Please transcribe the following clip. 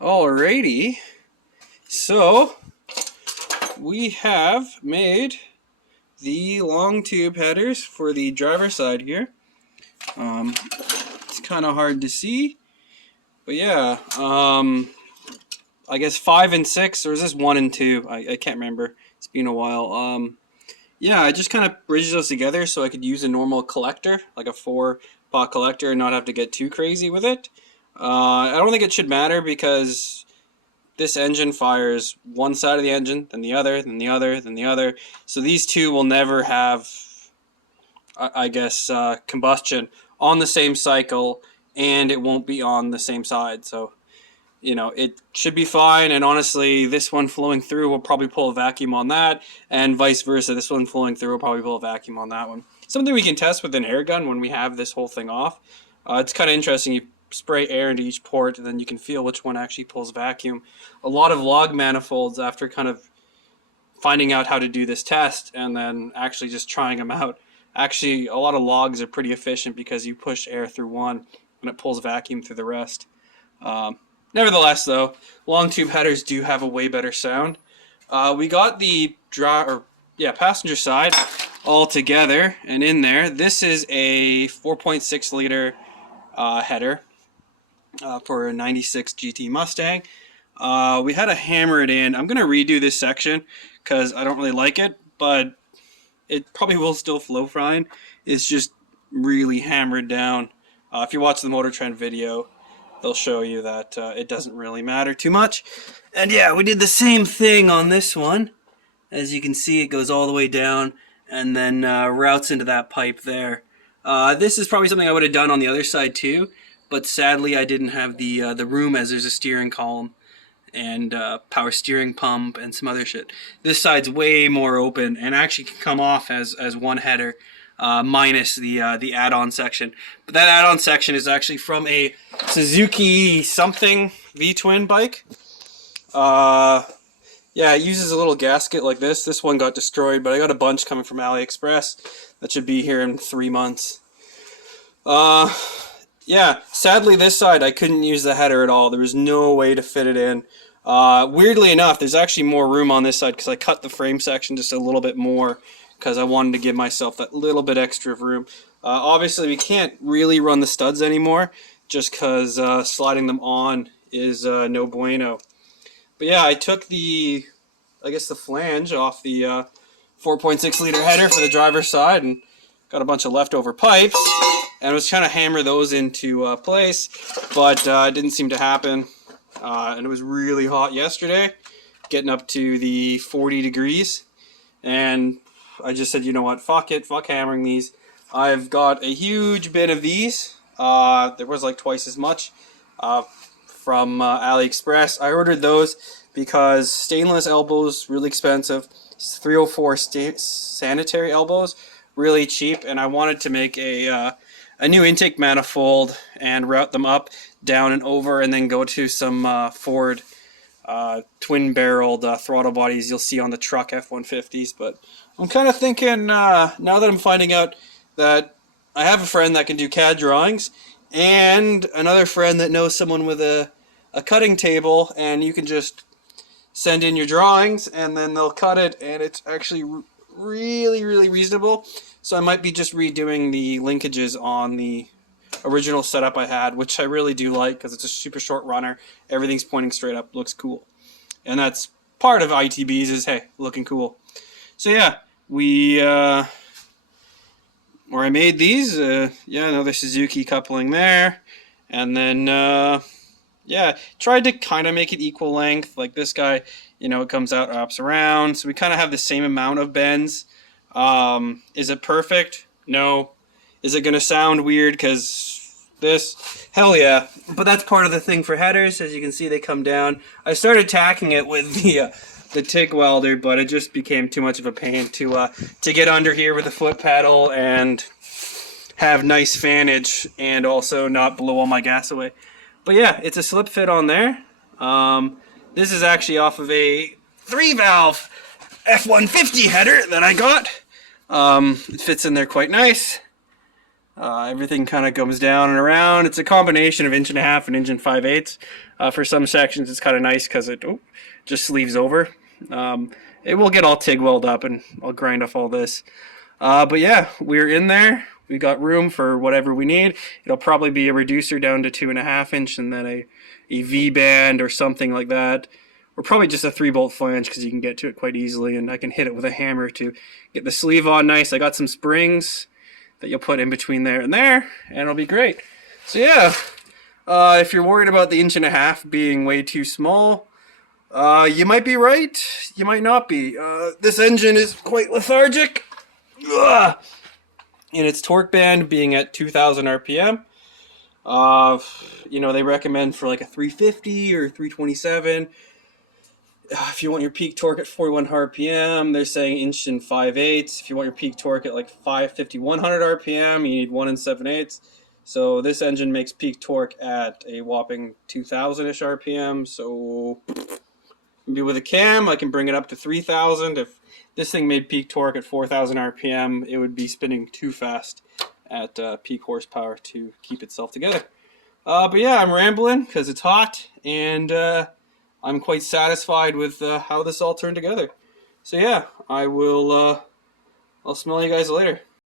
Alrighty, so we have made the long tube headers for the driver's side here. It's kind of hard to see, but yeah, I guess 5 and 6, or is this 1 and 2? I can't remember. It's been a while. Yeah, I just kind of bridged those together so I could use a normal collector, like a 4-pot collector, and not have to get too crazy with it. I don't think it should matter because this engine fires one side of the engine, then the other, then the other, then the other. So these two will never have, I guess, combustion on the same cycle, and it won't be on the same side. So, you know, it should be fine. And honestly, this one flowing through will probably pull a vacuum on that, and vice versa. This one flowing through will probably pull a vacuum on that one. Something we can test with an air gun when we have this whole thing off. It's kind of interesting. You spray air into each port, and then you can feel which one actually pulls vacuum. A lot of log manifolds, after kind of finding out how to do this test and then actually just trying them out, actually a lot of logs are pretty efficient because you push air through one and it pulls vacuum through the rest. Nevertheless, though, long tube headers do have a way better sound. We got the passenger side all together, and in there, this is a 4.6 liter header. For a 96 GT Mustang. We had to hammer it in. I'm going to redo this section because I don't really like it, but it probably will still flow fine. It's just really hammered down. If you watch the Motor Trend video, they'll show you that it doesn't really matter too much. And yeah, we did the same thing on this one. As you can see, it goes all the way down and then routes into that pipe there. This is probably something I would have done on the other side too. But sadly, I didn't have the room, as there's a steering column and power steering pump and some other shit. This side's way more open and actually can come off as one header, minus the add-on section. But that add-on section is actually from a Suzuki something V-twin bike. Yeah, it uses a little gasket like this. This one got destroyed, but I got a bunch coming from AliExpress that should be here in 3 months. Yeah, sadly this side I couldn't use the header at all. There was no way to fit it in. Weirdly enough, there's actually more room on this side because I cut the frame section just a little bit more because I wanted to give myself that little bit extra of room. Obviously we can't really run the studs anymore just because sliding them on is no bueno. But yeah, I took the flange off the 4.6 liter header for the driver's side and got a bunch of leftover pipes, and I was trying to hammer those into place, but it didn't seem to happen. And it was really hot yesterday, getting up to the 40 degrees, and I just said, you know what, fuck it, fuck hammering these. I've got a huge bin of these. There was like twice as much from AliExpress. I ordered those because stainless elbows, really expensive. It's 304 sanitary elbows, really cheap, and I wanted to make a new intake manifold and route them up, down, and over, and then go to some Ford twin-barreled throttle bodies you'll see on the truck F-150s. But I'm kind of thinking, now that I'm finding out that I have a friend that can do CAD drawings, and another friend that knows someone with a cutting table, and you can just send in your drawings, and then they'll cut it, and it's actually really, really reasonable. So I might be just redoing the linkages on the original setup I had, which I really do like because it's a super short runner. Everything's pointing straight up, looks cool. And that's part of ITBs is, hey, looking cool. So yeah, where I made these, yeah, another Suzuki coupling there. And then, yeah, tried to kind of make it equal length. Like this guy, you know, it comes out, wraps around. So we kind of have the same amount of bends. Is it perfect? No. Is it going to sound weird because this? Hell yeah. But that's part of the thing for headers. As you can see, they come down. I started tacking it with the TIG welder, but it just became too much of a pain to get under here with the foot pedal and have nice fanage and also not blow all my gas away. But yeah, it's a slip fit on there. This is actually off of a 3-valve F-150 header that I got. It fits in there quite nice. Everything kind of comes down and around. It's a combination of 1.5 and 5/8. For some sections, it's kind of nice because it just sleeves over. It will get all TIG weld up, and I'll grind off all this. But yeah, we're in there. We got room for whatever we need. It'll probably be a reducer down to 2.5 inch, and then a V-band or something like that. Or probably just a 3-bolt flange because you can get to it quite easily, and I can hit it with a hammer to get the sleeve on nice. I got some springs that you'll put in between there, and it'll be great. So yeah, if you're worried about the 1.5 being way too small, you might be right, you might not be. This engine is quite lethargic, and its torque band being at 2,000 RPM. They recommend for like a 350 or 327. If you want your peak torque at 41 RPM, they're saying 1 5/8. If you want your peak torque at like 550-100 RPM, you need 1 7/8. So this engine makes peak torque at a whopping 2,000-ish RPM. So maybe with a cam, I can bring it up to 3,000. If this thing made peak torque at 4,000 RPM, it would be spinning too fast at peak horsepower to keep itself together. But yeah, I'm rambling because it's hot, and I'm quite satisfied with how this all turned together. So yeah, I'll smell you guys later.